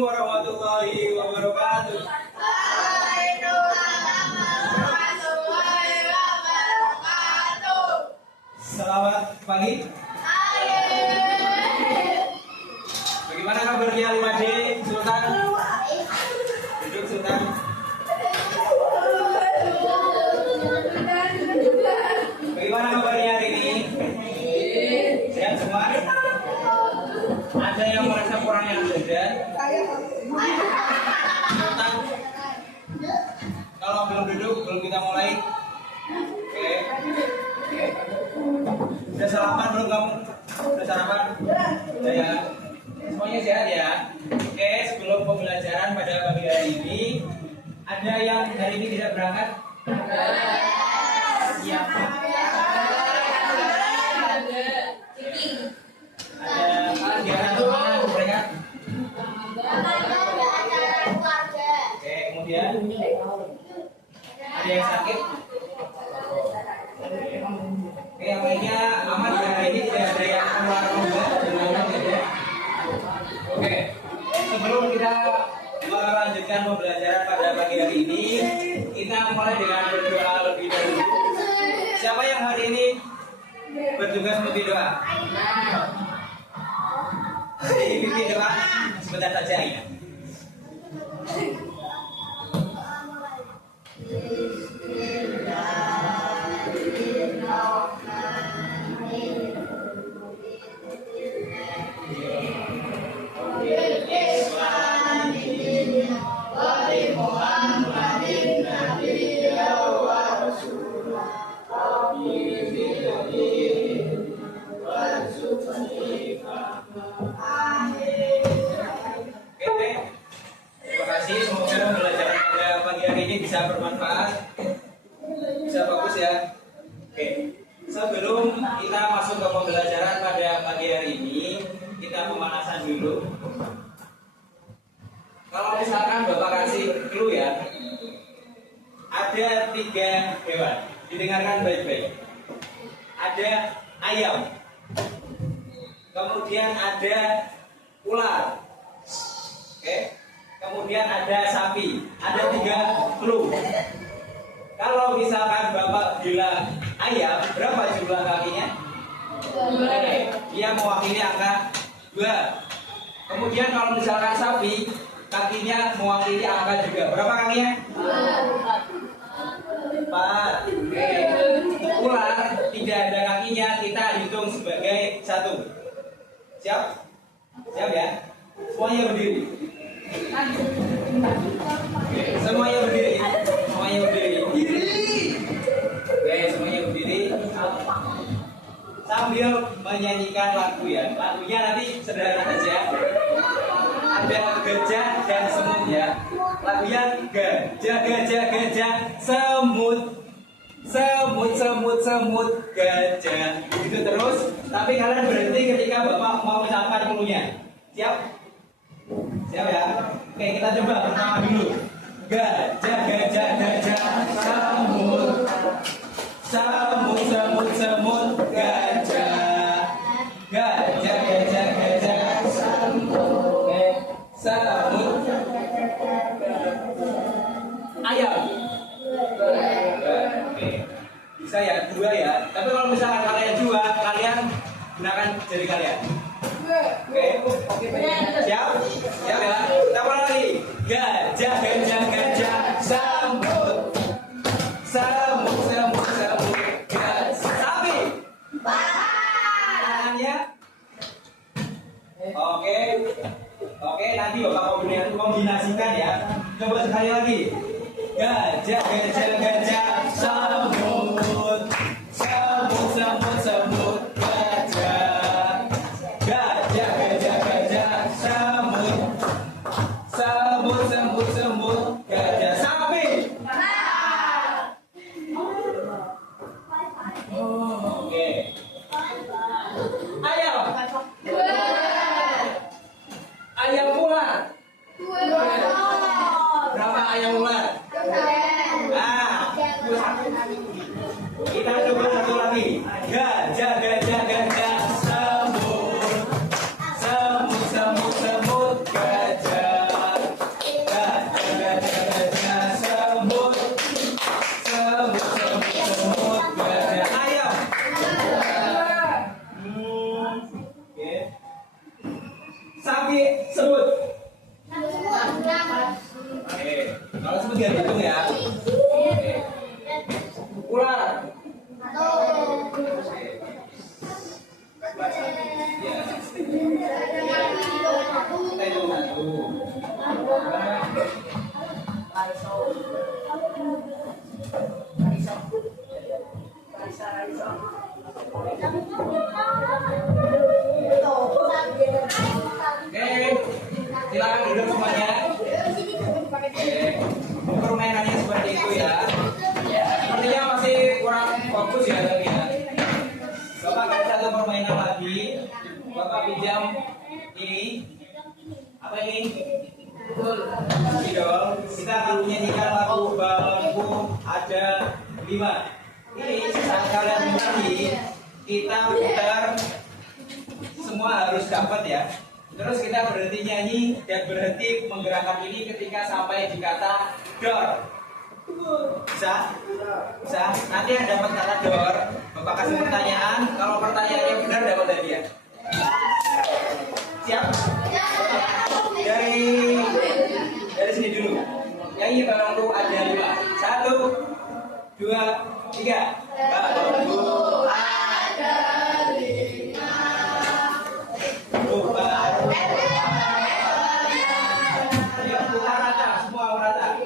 warahmatullahi wabarakatuh. Waalaikumsalam warahmatullahi wabarakatuh. Selamat pagi. Bagaimana kabarnya 5D Sultan? Duduk Sultan. Bagaimana kabarnya hari ini? Sehat semua? Ada yang merasa kurang yang belajar? Sultan, kalau belum duduk, belum kita mulai. Oke. Udah sarapan belum kamu? Udah sarapan? Udah ya? Semuanya sehat ya? Oke, sebelum pembelajaran pada pagi hari ini, ada yang hari ini tidak berangkat? Siapa? Ada kegiatan mana mereka? Oke, kemudian ada yang sakit? Oke, yang lainnya aman ya, hari ini tidak ada yang keluar rumah dan lain-lain ya. Oke, sebelum kita melanjutkan pembelajaran pada pagi hari ini, kita mulai dengan berdoa lebih dahulu. Siapa yang hari ini bertugas memimpin doa? Memimpin doa sebentar saja ya. Bisa bermanfaat, bisa bagus ya. Oke, sebelum kita masuk ke pembelajaran pada pagi hari ini, kita pemanasan dulu. Kalau misalkan Bapak kasih clue ya, ada 3 hewan, didengarkan baik-baik. Ada ayam, kemudian ada ular, oke. Kemudian ada sapi, ada 3 clue. Kalau misalkan Bapak bilang ayam, berapa jumlah kakinya? 2. Dia mewakili angka 2. Kemudian kalau misalkan sapi, kakinya mewakili angka juga. Berapa kakinya? 4. Oke. Ular tidak ada kakinya, kita hitung sebagai 1. Siap? Siap ya? Semuanya berdiri. Oke, semuanya berdiri. Semuanya berdiri. Oke, semuanya berdiri. Sambil menyanyikan lagu ya. Lagunya nanti sederhana saja. Ada gajah dan semut ya. Lagunya gajah, gajah, gajah, semut. Semut, semut, semut, gajah. Itu terus. Tapi kalian berhenti ketika Bapak mau mencapai clue-nya. Siap? Siap ya? Oke, kita coba pertama dulu. Gajah, gajah, gajah, semut. Semut, semut, semut, gajah. Gajah, gajah, gajah, semut. Oke, semut. Ayam. Oke, bisa ya, 2 ya. Tapi kalau misalkan kalian 2, kalian gunakan jari kalian. Oke, siap? Siap ya? Kita mulai lagi. Gajah, gajah, gajah, semut. Semut, semut, semut, gajah. Sapi. Tangannya. Oke. Oke, nanti Bapak kombinasikan ya. Coba sekali lagi. Gajah, gajah, gajah, semut. Semut, semut, semut, gajah. Gajah, gajah, gajah, semut. Semut, semut, semut, gajah. Sapi. Oke. Ayam. Ayam ular. Berapa ayam ular? Nah, Bapak pinjam ini. Apa ini? Idol. Kita akan menyanyikan lagu balonku ada 5. Ini saat kalian menyanyi, kita putar semua harus dapat ya. Terus kita berhenti nyanyi dan berhenti menggerakkan ini ketika sampai di kata door. Bisa? Bisa? Nanti yang dapat kata door, Bapak kasih pertanyaan. Kalau pertanyaannya benar dapat hadiah. Siap? Dari sini dulu. Nyanyi balonku ada 5. 1, 2, 3. Balonku ada 5. Ayo putar rata, semua rata.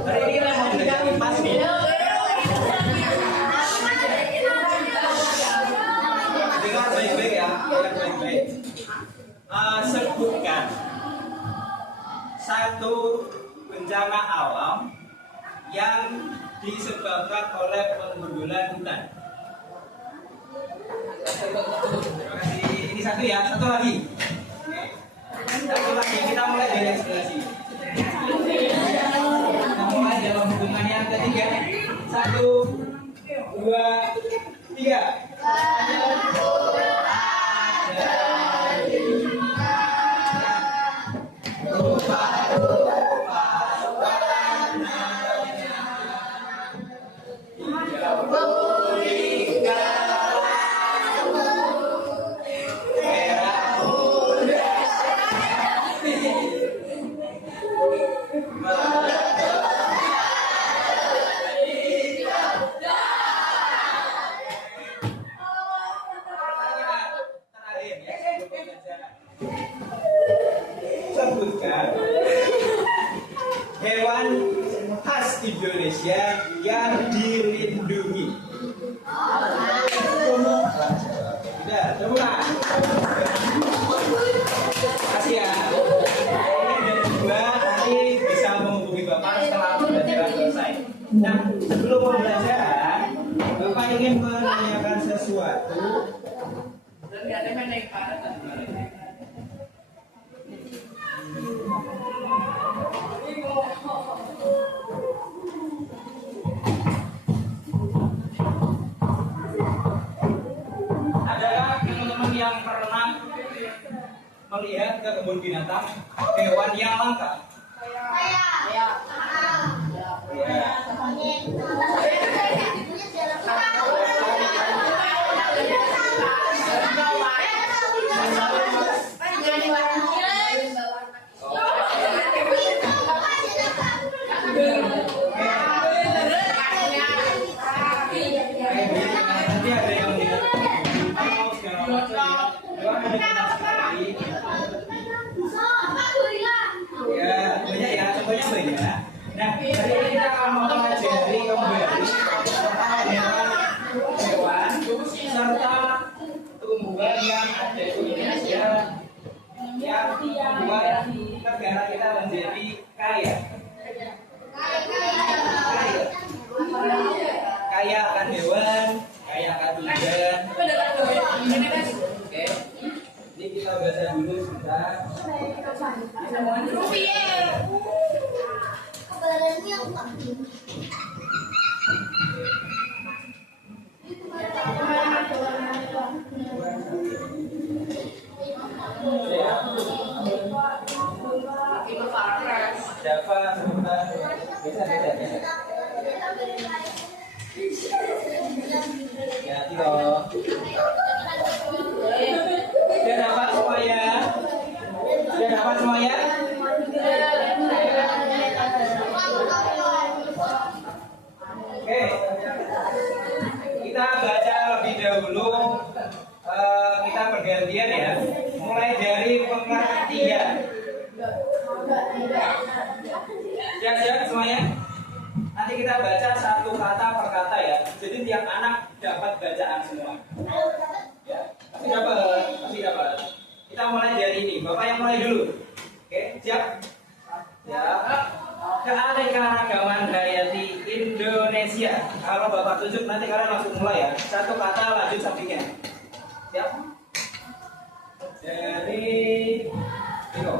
Hari ini kita mau belajar pas nih. Dengar baik-baik ya, dengar baik-baik. Sebutkan satu bencana alam yang disebabkan oleh penggundulan hutan. Terima kasih. Ini satu ya, satu lagi. Satu lagi, kita mulai dari yang sebelah sini. Kita mulai dalam hubungan yang ketiga. 1, 2, 3. Sebutkan hewan khas Indonesia yang dilindungi. Sudah, coba. Kasih ya. Ini ada 2, nanti bisa menghubungi Bapak setelah pembelajaran selesai. Nah, sebelum pembelajaran, Bapak ingin menanyakan sesuatu. Adakah teman-teman yang pernah melihat ke kebun binatang hewan yang langka? Ya. Nanti ada yang lihat segala macam ya, banyak ya, contohnya banyak. Nah, hari ini kita akan mempelajari kembali tentang hewan serta tumbuhan yang ada di Indonesia yang membuat negara kita menjadi kaya. Kaya akan hewan, kaya akan tumbuhan. Oke, ini kita baca dulu sebentar. Siapa sebentar? Bisa. Ya, Tio. Sudah dapat semuanya? Sudah dapat semuanya? Oke. Kita baca lebih dahulu. Kita bergantian ya. Mulai dari pengertian. Siap-siap semuanya? Nanti kita kita baca satu kata per kata ya. Jadi tiap anak dapat bacaan semua. Ya, pasti dapat. Kita mulai dari ini. Bapak yang mulai dulu. Oke, siap? Ya. Keanekaragaman hayati Indonesia. Kalau Bapak tunjuk nanti kalian langsung mulai ya. Satu kata lanjut sampingnya. Siap? Dari Iko.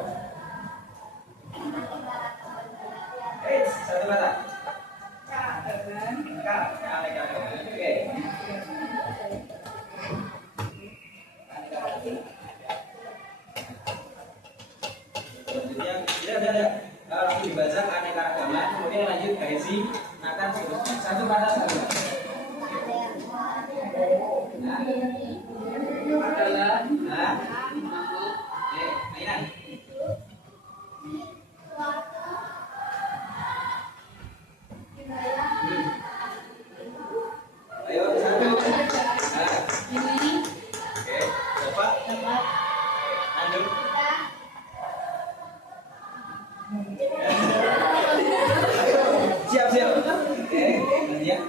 Satu kata. Keanekaragaman. Oke. Selanjutnya, tidak. Langsung dibaca keanekaragaman, kemudian lanjut gaji, makan seterusnya. Satu kata satu. Adalah mainan. Ayo satu. Oke, Bapak. Anu. Siap. Oke, ya.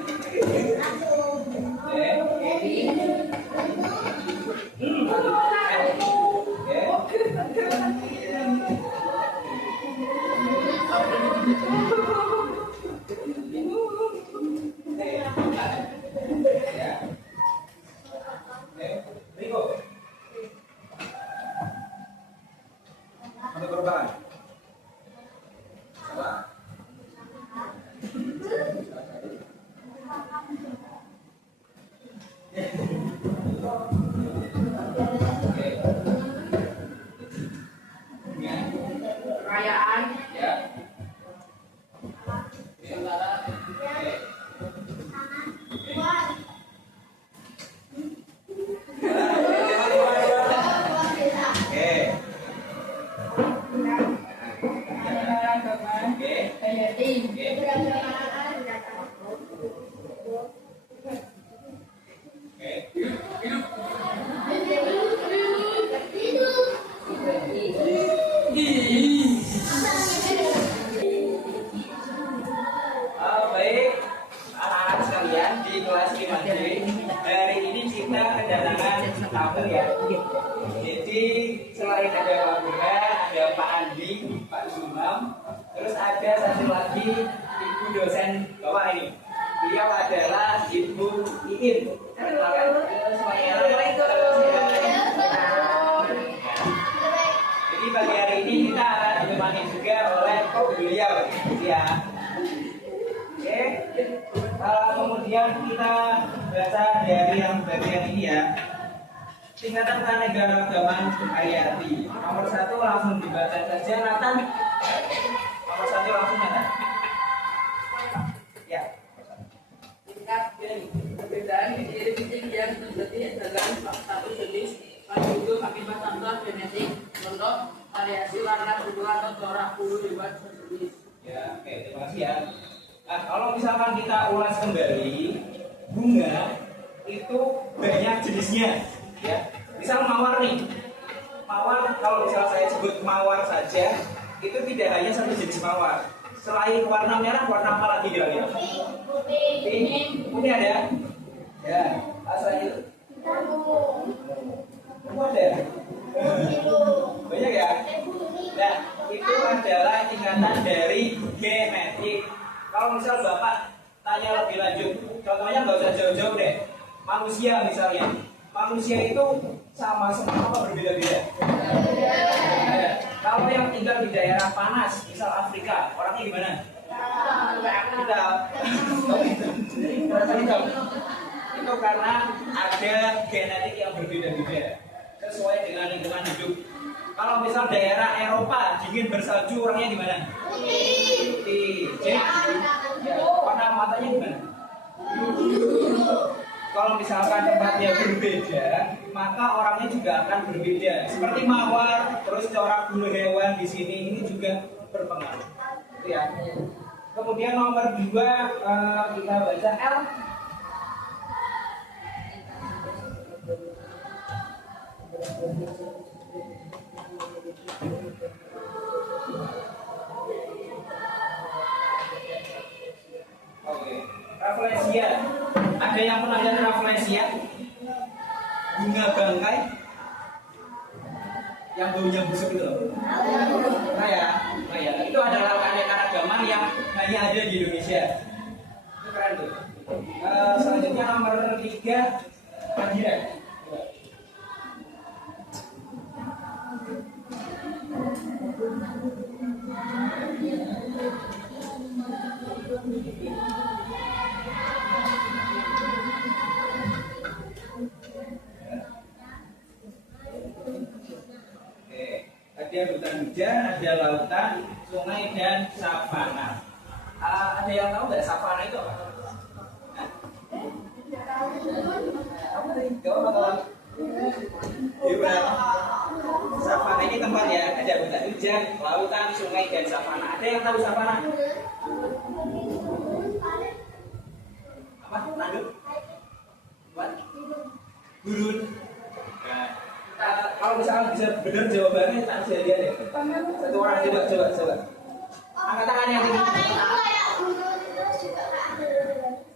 Perayaan. Ya. Baik, anak-anak sekalian di kelas 5D, hari ini kita kedatangan tamu ya. Jadi selain ada Pak Bunga, ada Pak Andi, Pak Zumam, terus ada satu lagi Ibu dosen Bapak ini. Beliau adalah Ibu Iin. Jadi pagi hari ini kita akan ditemani juga oleh beliau ya. Oke, kemudian kita baca dari yang bagian ini ya. Tingkatan keanekaragaman hayati. Nomor 1 langsung dibaca saja, Nathan. Nomor 1 langsung Nathan. Ya. Tingkat perbedaan diri ketinggian terjadi dalam satu jenis itu akibat faktor genetik bentuk variasi warna bulu atau corak bulu hewan sejenis. Ya, oke, terima kasih ya. Nah, kalau misalkan kita ulas kembali, bunga itu banyak jenisnya, ya. Misal mawar nih, mawar kalau misal saya sebut mawar saja, itu tidak hanya satu jenis mawar. Selain warna merah, warna apa lagi dia? Ini ada, ya. Asal itu. Ada. Banyak ya. Nah, itu adalah tingkatan dari genetik. Kalau misal Bapak tanya lebih lanjut, contohnya nggak usah jauh-jauh deh. Manusia misalnya, manusia itu sama semua apa berbeda-beda? Kalau yang tinggal di daerah panas, misal Afrika, orangnya gimana? Kita itu karena ada genetik yang berbeda-beda sesuai dengan lingkungan hidup. Kalau misal daerah Eropa dingin bersalju, orangnya gimana? Putih. Ya, warna matanya gimana? Kalau misalkan tempatnya berbeda, maka orangnya juga akan berbeda. Seperti mawar, terus corak bulu hewan di sini ini juga berpengaruh. Ya. Kemudian nomor 2 kita baca L. Rafflesia. Ada yang pernah lihat Rafflesia? Bunga bangkai yang baunya busuk itu loh. Nah ya, itu adalah keanekaragaman yang hanya ada di Indonesia. Itu keren tuh. Selanjutnya nomor 3, panggilan. Ada hutan hujan, ada lautan, sungai dan savana. Ada yang tahu nggak savana itu apa? Savana ini tempat ya, ada hutan hujan, lautan, sungai dan savana. Ada yang tahu savana? Apa? Nanduk? What? Gurun. Kalau misalnya bisa benar jawabannya tak bisa lihat ya. Satu orang coba. Angkat tangan yang tinggi.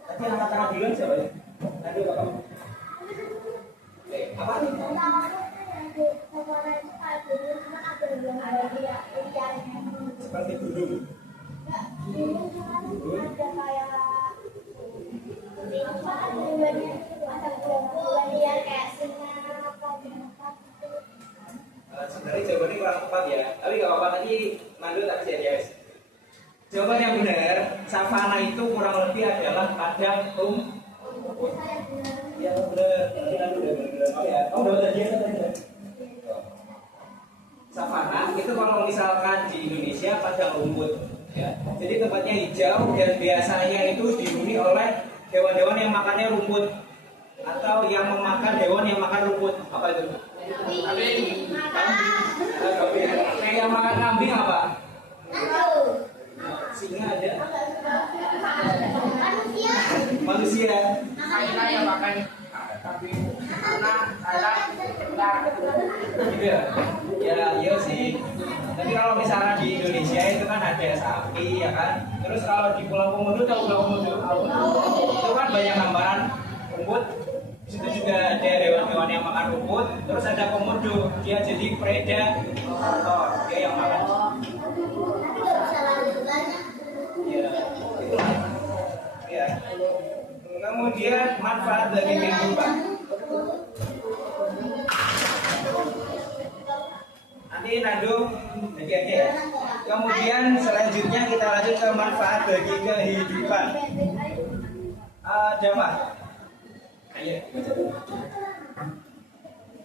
Tadi angkat tangan duluan siapa ya? Tadi apa kamu? Apa? Seperti gunung. Sebenarnya jawabannya kurang tepat ya, tapi nggak apa-apa, tadi Mandu tak bisa ya guys. Jawaban yang benar, savana itu kurang lebih adalah padang rumput. Ya benar, kita udah. Oh ya, kamu udah tadi ya tadi. Savana itu kalau misalkan di Indonesia padang rumput, ya. Jadi tempatnya hijau dan biasanya itu dihuni oleh hewan-hewan yang makannya rumput atau yang memakan hewan yang makan rumput. Apa itu? Kambing. Yang makan kambing apa? Singa ada. Manusia. Thailand yang makan kambing. Thailand, Gitu ya? Ya, iya sih. Tapi kalau misalnya di Indonesia itu kan ada sapi, ya kan. Terus kalau di Pulau Komodo, tahu Pulau Komodo? Itu kan banyak hamparan rumput. Di situ juga ada hewan-hewan yang makan rumput. Terus ada komodo, dia jadi predator, dia yang makan. Ya, itu. Ya. Kemudian manfaat dari kehidupan. Nanti Nando lagi aja ya. Kemudian selanjutnya kita lanjut ke manfaat bagi kehidupan. Damai. Ayo,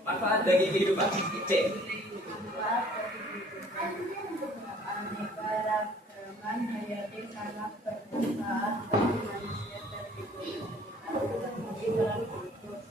manfaat bagi kehidupan. Cek. Hayati sangat bermanfaat bagi manusia terhidup.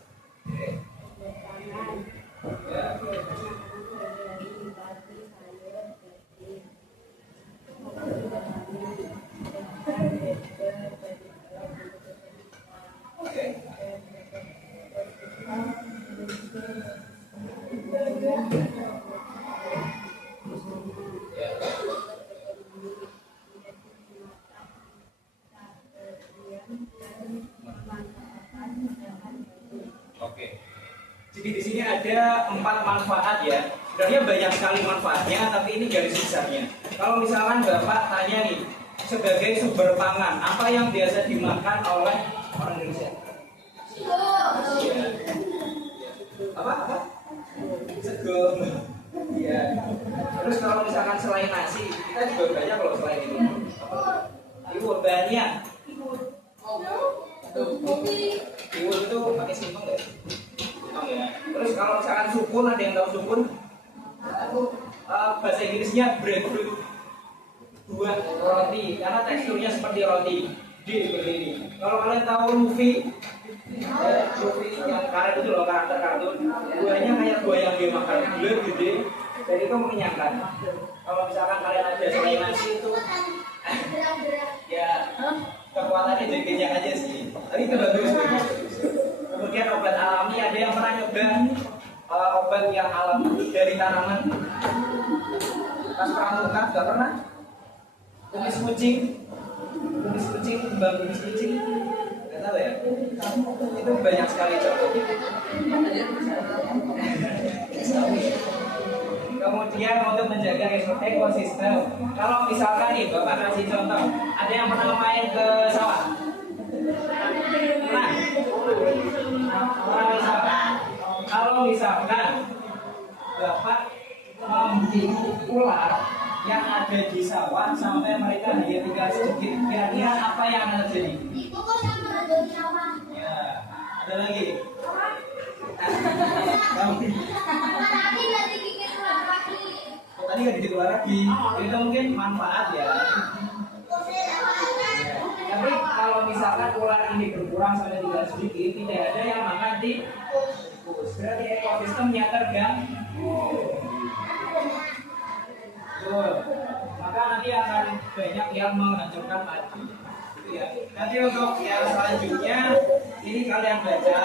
Jadi di sini ada 4 manfaat ya. Sebenarnya banyak sekali manfaatnya, tapi ini garis besarnya. Kalau misalkan Bapak tanya nih, sebagai sumber pangan, apa yang biasa dimakan oleh orang Indonesia? Ya. Apa? Sego. Ya. Terus kalau misalkan selain nasi, kita juga banyak kalau selain itu. Tiwul banyak. Tiwul itu pakai singkong nggak? Ya. Terus kalau misalkan sukun, ada yang tahu sukun? Bahasa Inggrisnya breadfruit, buah roti, karena teksturnya seperti roti, seperti ini. Kalau kalian tahu Luffy yang karet itu loh, karakter kartun, buahnya kayak buah yang dia makan, bulat gede, dan itu mengenyangkan. Kalau misalkan kalian ada selain nasi itu, ya kekuatannya jadi kenyang aja sih. Tapi itu bagus. Kemudian obat alami, ada yang pernah nyoba obat yang alami dari tanaman? Pas pramuka nggak pernah? Kumis kucing, kembang kumis kucing, tahu ya? Itu banyak sekali contoh. Kemudian untuk menjaga ekosistem, kalau misalkan nih Bapak kasih contoh, ada yang pernah main ke sawah? Pernah? Pernah main sawah? Kalau misalkan Bapak membunuh ular yang ada di sawah sampai mereka hanya tinggal sedikit, kira-kira apa yang akan terjadi? Ya, ada lagi. Tadi nggak digigit ular lagi, itu mungkin manfaat ya. Tapi kalau misalkan ular ini berkurang sampai tinggal sedikit, tidak ada yang makan di berarti ekosistemnya terganggu. Betul. Maka nanti akan banyak yang menghancurkan padi. Ya. Nanti untuk yang selanjutnya ini kalian baca,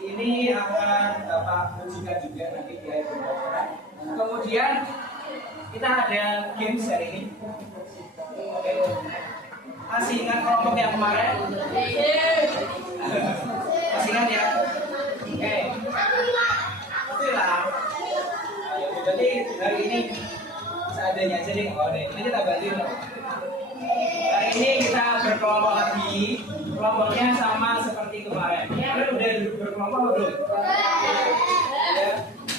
ini akan Bapak ujikan juga nanti di akhir pembelajaran. Kemudian kita ada game seri ini. Oke. Masih ingat kelompok yang kemarin? Masih ingat ya? Oke. Itulah. Jadi hari ini seadanya aja deh. Ini kita bantuin. Hari ini kita berkelompok lagi. Kelompoknya sama seperti kemarin. Kalian udah berkelompok belum? Ya.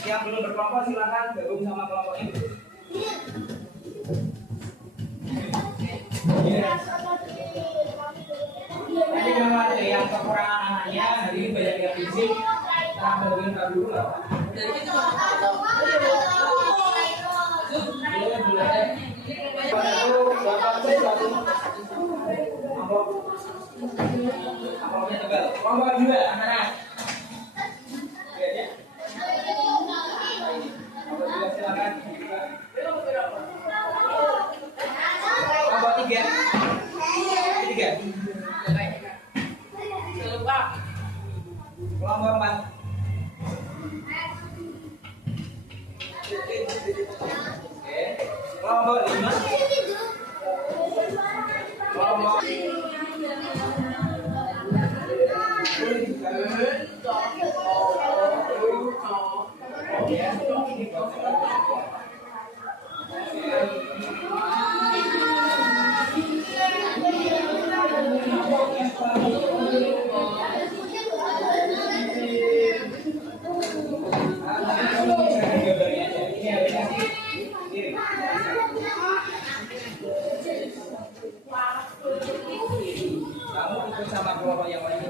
Yang belum berkelompok silakan gabung sama kelompok ini. Nanti kalau ada yang kekurangan anaknya, hari ini banyak yang fisik, kita bantuin dulu lah. Amplopnya tebal. Kelompok dua anak-anak. Kelompok dua silakan. Kelompok tiga. Tiga. Kelompok empat. Kelompok lima. Kelompok sama kelompok yang lain.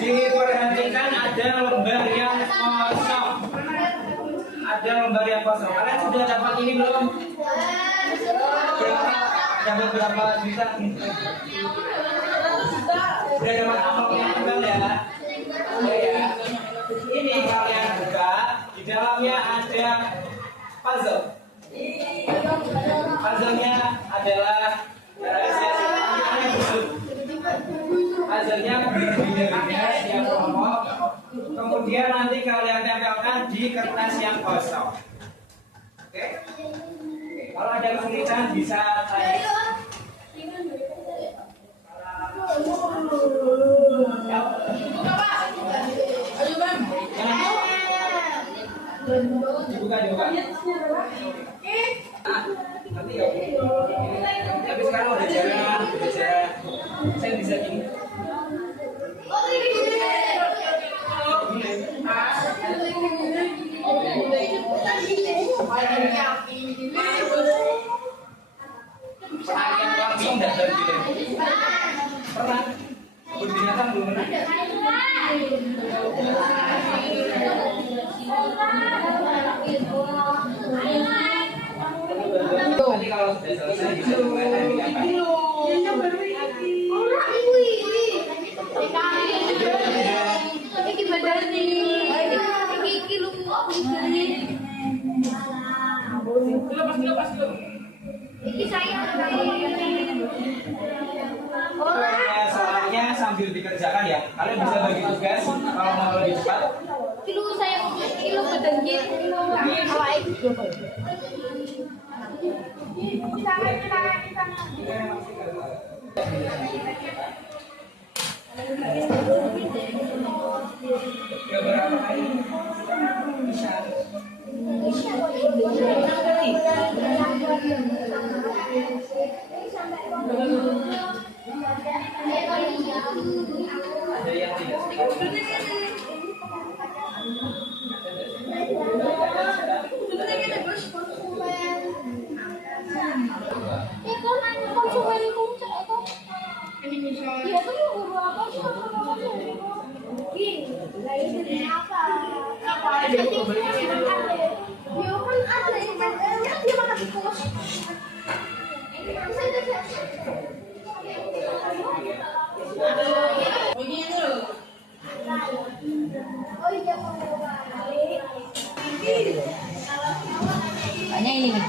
Diperhatikan ada lembar yang kosong. Ada lembar yang kosong. Kalian sudah dapat ini belum? Berapa? Dapat berapa juta? Sudah dapat amplop yang tebal ya? Oh ya. Ini kalian buka. Di dalamnya ada puzzle. Puzzle-nya adalah puzzle-nya berbeda-beda setiap kelompok. Kemudian nanti kalian tempelkan di kertas yang kosong. Oke? Kalau ada kesulitan bisa tanya. Dibuka. Nanti ya. Tapi sekarang udah jarang. Saya bisa gini. Pernah langsung datang gitu. Pernah? Binatang belum pernah. Nanti kalau sudah selesai bisa mulai apa? Soalnya sambil dikerjakan ya. Kalian bisa bagi tugas kalau mau lebih cepat. Kilo pedangin, awake. Beberapa kali bisa. Ada yang tidak konsumen itu dia tuh yang guru apa sih gini apa dia kan ada yang dia makan di kos Banyak ini nih.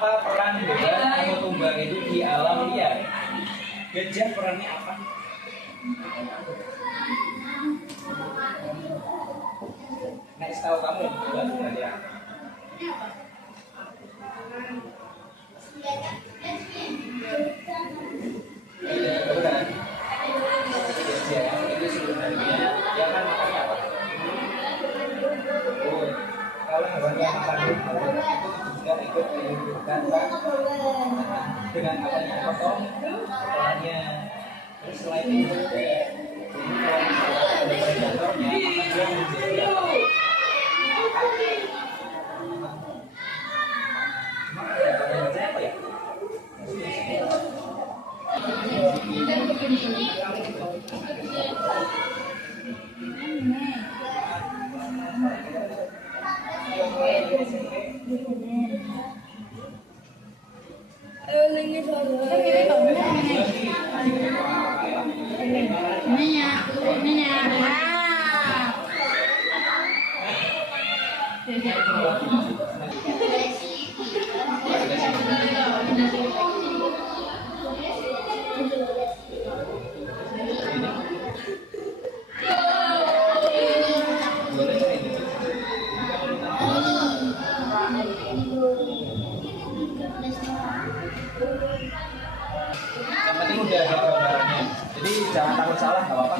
Apa peran gajah atau tumbang itu di alam liar? Gajah perannya apa? Nek tahu kamu gajah. Benar. Gajah itu sebenarnya dia kan makannya apa? Oh, kalau hewan yang makan itu juga ikut dihidupkan dengan adanya potong kepalanya. Terus selain itu juga, jadi kalau misalnya ada predatornya, maka dia menjadi predatornya apa ya? Yang penting udah ada gambarannya. Jadi jangan takut salah, nggak apa-apa.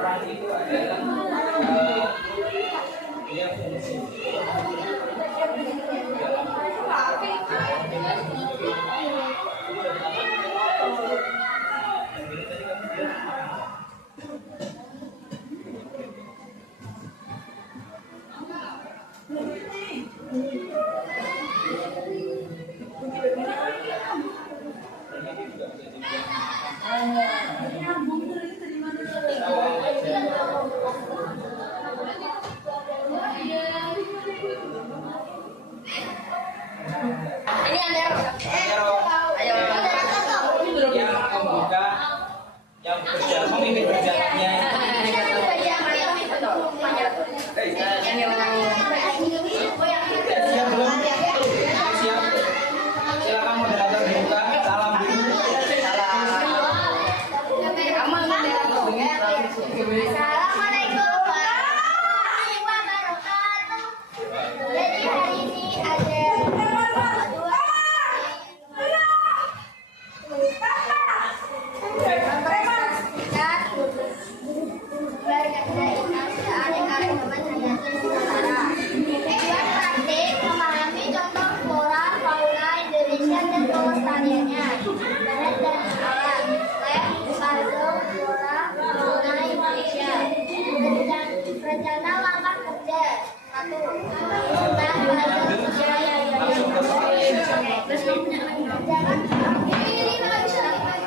Orang itu adalah dia fungsi. Ini Anero. Yang membuka, yang berjalan, memimpin berjalannya. Siap belum? Siap. Silakan moderator dibuka. Salam dulu. Aman. Langsung ke soalnya.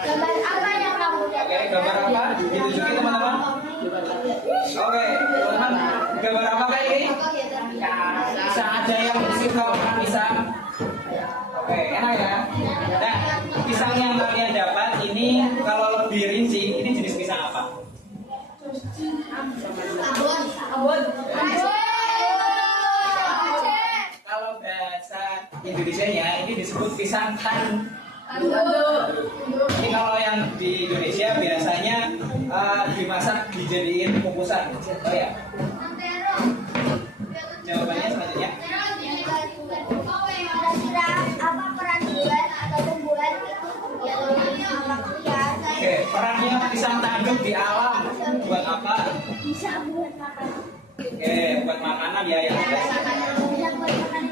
Gambar apa yang kamu lihat? Oke, gambar apa? Ditunjukin teman-teman. Oke, teman-teman, gambar apa kayak ini? Pisang aja yang suka makan pisang. Oke, enak ya. Nah, pisang yang kalian dapat ini kalau lebih rinci, ini jenis pisang apa? Abon. Kalau bahasa Indonesianya ini disebut pisang tanduk. Ini kalau yang di Indonesia biasanya dimasak dijadiin kukusan. Oh ya. Jawabannya selanjutnya. Kira-kira apa peran bulan atau tumbuhan itu yang apa ya? Oke, perannya pisang tanduk di alam buat apa? Bisa buat makan. Oke, buat makanan ya yang jelas. Bisa buat makan.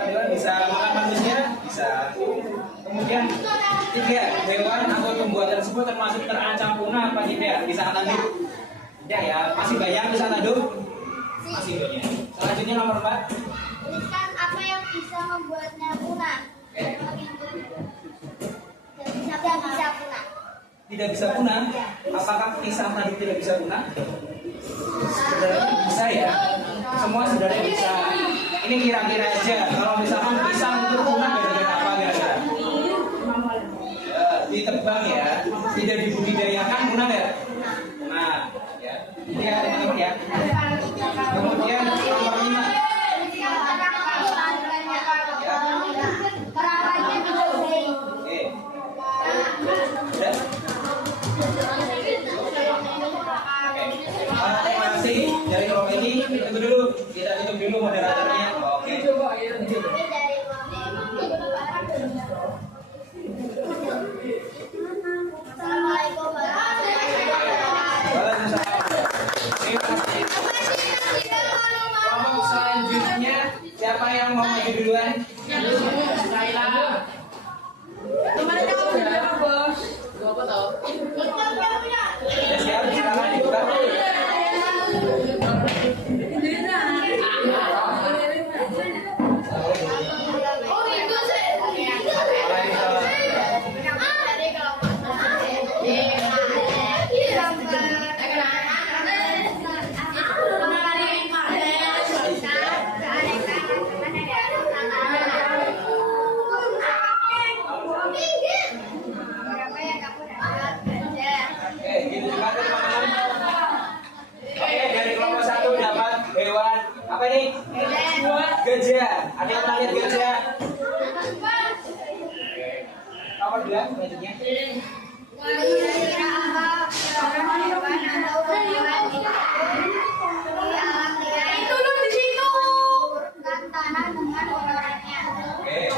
Hewan bisa makan manusia, bisa. Kemudian tiga, hewan atau tumbuhan tersebut termasuk terancam punah apa tidak? Pisang tanduk. Tidak ya, masih banyak pisang tanduk. Masih banyak. Selanjutnya nomor 4. Tuliskan apa yang bisa membuatnya punah. Tidak bisa punah. Tidak bisa punah. Apakah pisang tanduk tidak bisa punah? Sebenarnya bisa ya. Semua sebenarnya bisa. Ini kira-kira aja. Kalau misalkan pisang itu punah gara-gara apa kira-kira? Ditebang ya. Tidak dibudidayakan punah ya? Punah. Ya. Ini ya teman-teman ya. Kemudian nomor 5. Oke. Sudah? Terima kasih dari kelompok ini. Itu dulu. Kita tutup dulu moderatornya. Oke. Assalamualaikum warahmatullahi wabarakatuh. Waalaikumsalam. Terima kasih. Kelompok selanjutnya siapa yang mau maju duluan? Ya, siap, silakan dibuka. Oke, gitu juga teman-teman. Oke, dari kelompok 1 dapat hewan apa ini? Gajah. Ada yang pernah lihat gajah? Oke. Nomor 2 selanjutnya. Kira-kira apa hewan atau tumbuhan itu di situ. Urutkan tanah dengan orangnya. Oke.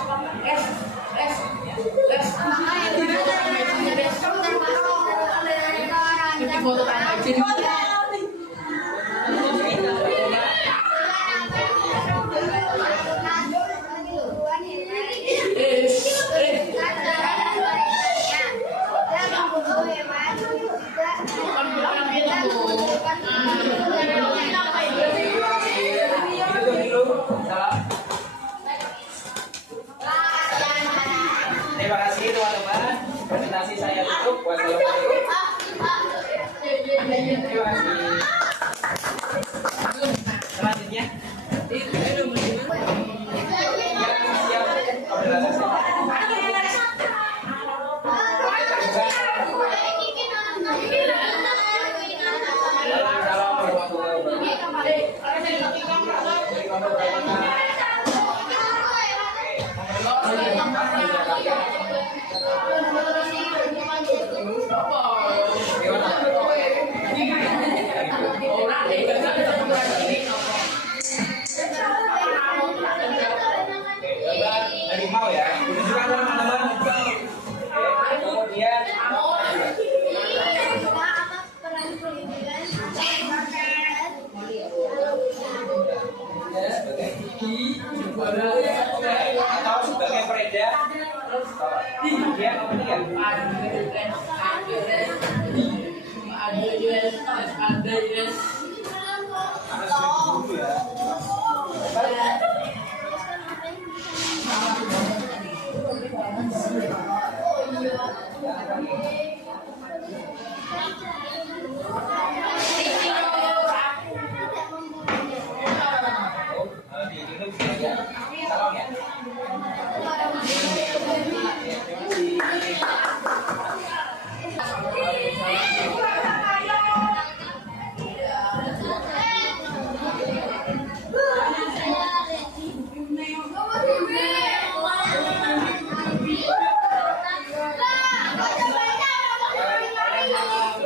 Foto tanah jadi Itu dulu. Salam. Terima kasih teman-teman. Presentasi saya tutup. Wassalamualaikum. Terima kasih. Selanjutnya. Siap. Obrolan selesai. Waalaikumsalam warahmatullahi Harimau ya. Tunjukkan teman-teman. Kemudian atau sebagai peredar. Kemudian apa ini ya? Harus dulu ya.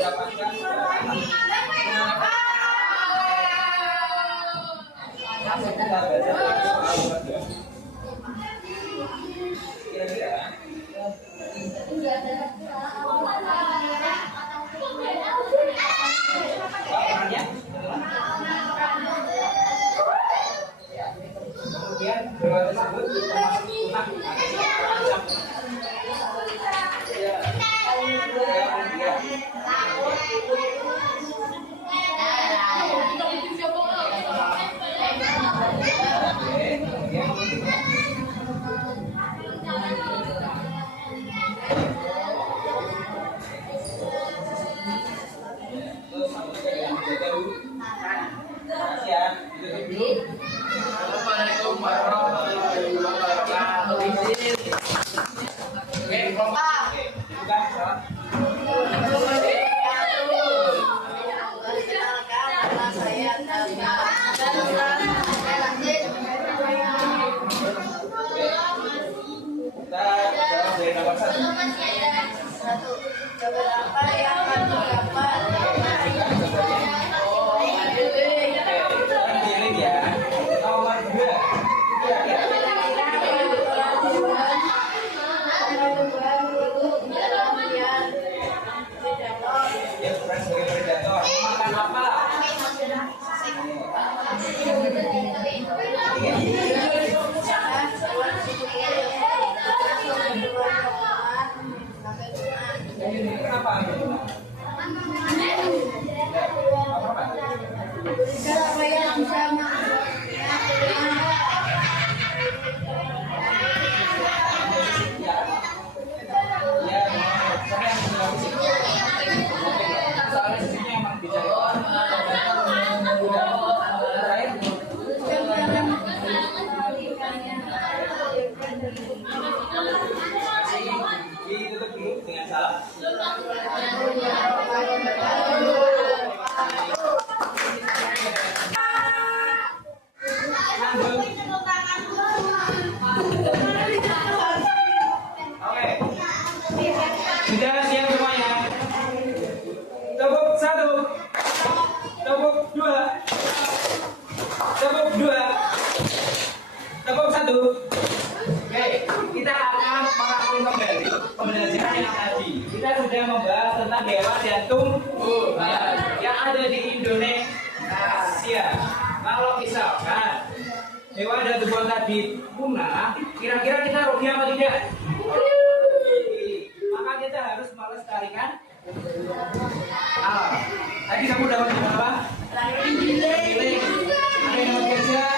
dapatkan langsung kita baca soal nomor 2. Kira-kira perannya kemudian dewa tersebut termasuk punah terancam. Assalamualaikum warahmatullahi wabarakatuh. Ditutup dulu dengan salam. Oke. Sudah siap semuanya. Tepuk 1. Tepuk 2. Tepuk 2. Tepuk 1. Oke, kita akan merangkum kembali pembelajaran yang tadi. Kita sudah membahas tentang dewa dan tumbuhan yang ada di Indonesia. Kalau misalkan dewa dan tumbuhan tadi punah, kira-kira kita rugi apa tidak? Maka kita harus melestarikan alam. Tadi kamu dapat apa? Giling, ada yang gajah,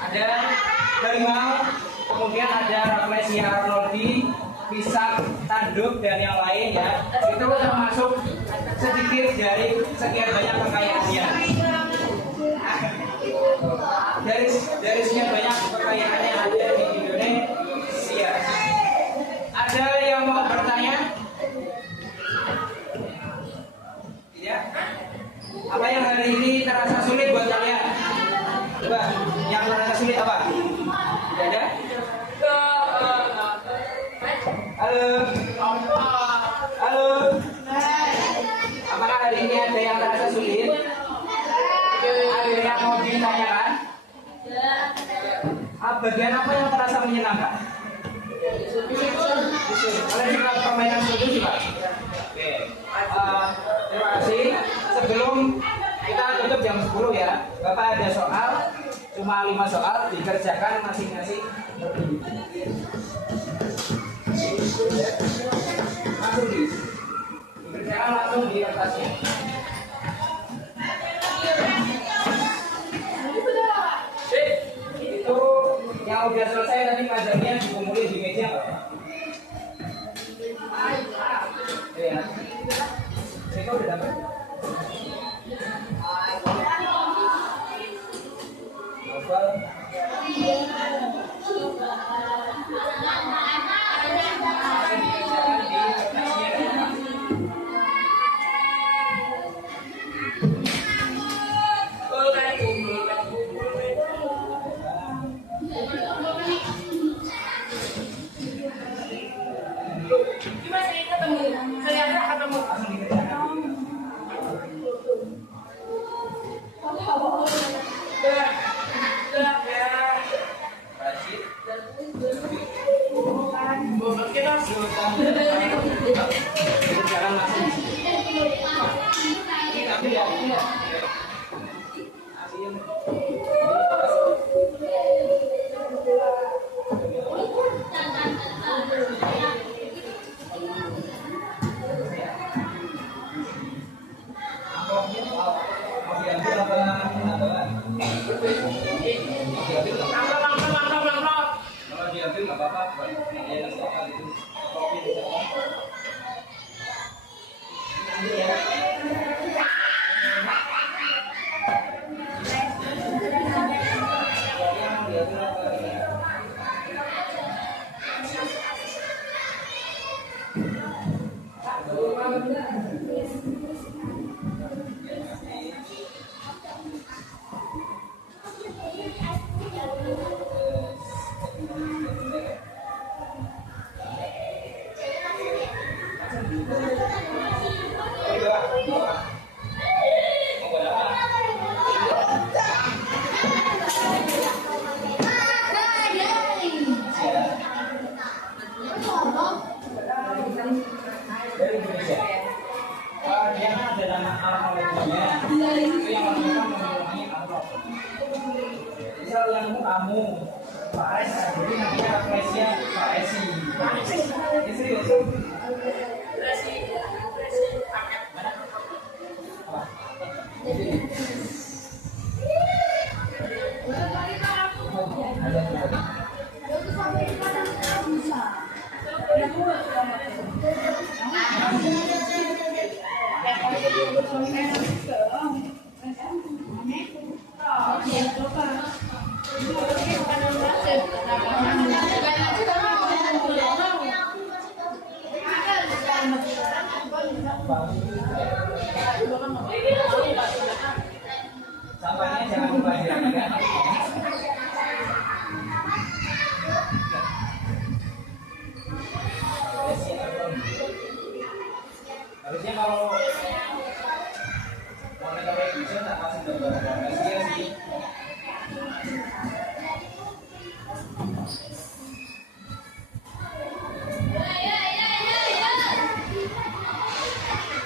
ada harimau, kemudian ada Rafflesia arnoldii, pisang, tanduk dan yang lain ya. Itu termasuk sedikit dari sekian banyak kekayaannya. Dari sekian banyak kekayaan yang ada di Indonesia. Ada yang mau bertanya? Tidak? Apa yang hari ini terasa sulit buat kalian? Coba, yang terasa sulit apa? Tidak ada? Halo? Halo? Apakah hari ini ada yang terasa sulit? Ada yang mau ditanyakan? Bagian apa yang terasa menyenangkan? Kalian suka permainan setuju Pak? Oke. Terima kasih. Sebelum kita tutup jam 10 ya, Bapak ada soal, cuma 5 soal, dikerjakan masing-masing. Langsung dikerjakan langsung di kertasnya. Itu yang udah selesai tadi ngajarnya dikumpulin di meja Pak. Ya. Itu udah dapat. Gimana sih ketemu? Saya ketemu. Langsung dikerjakan. Dari Indonesia. Dia kan ada nama alfabetnya. Itu yang orang mengulangi alfabet. Misal yang kamu, Pak Es, jadi namanya Rafflesia, Pak Esi. Ini serius. Sampahnya jangan lupa dirapikan. Harusnya kalau kita bisa tak kasih gambar-gambar dia sih.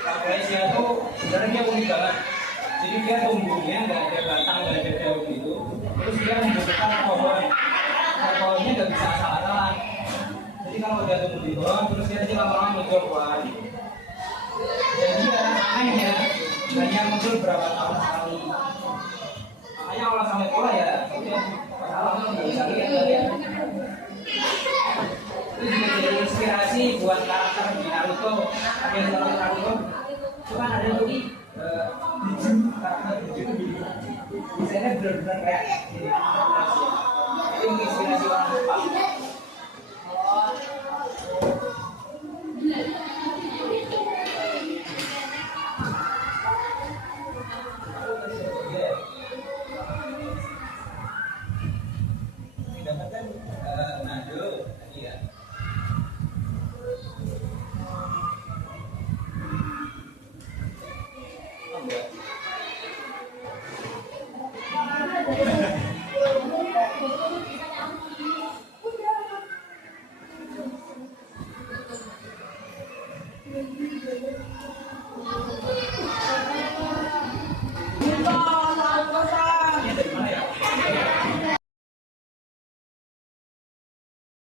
Rafflesia tuh sebenarnya dia unik banget. Jadi dia tumbuhnya nggak ada batang, nggak ada daun gitu. Terus dia membutuhkan pohon. Nah, pohonnya nggak bisa asal-asalan. Jadi kalau udah tumbuh di pohon, terus dia nanti lama-lama muncul buah gitu. Jadi anehnya hanya muncul berapa tahun sekali. Makanya kalau sampai pola ya, udah masalah nggak bisa lihat kalian. Itu juga jadi inspirasi buat karakter di Naruto. Ada yang tahu Naruto? Cuma ada tuh biju, karakter biju itu desainnya benar-benar kayak gini. Itu inspirasi orang Jepang. Dapatkan nado tadi ya. Oh, enggak.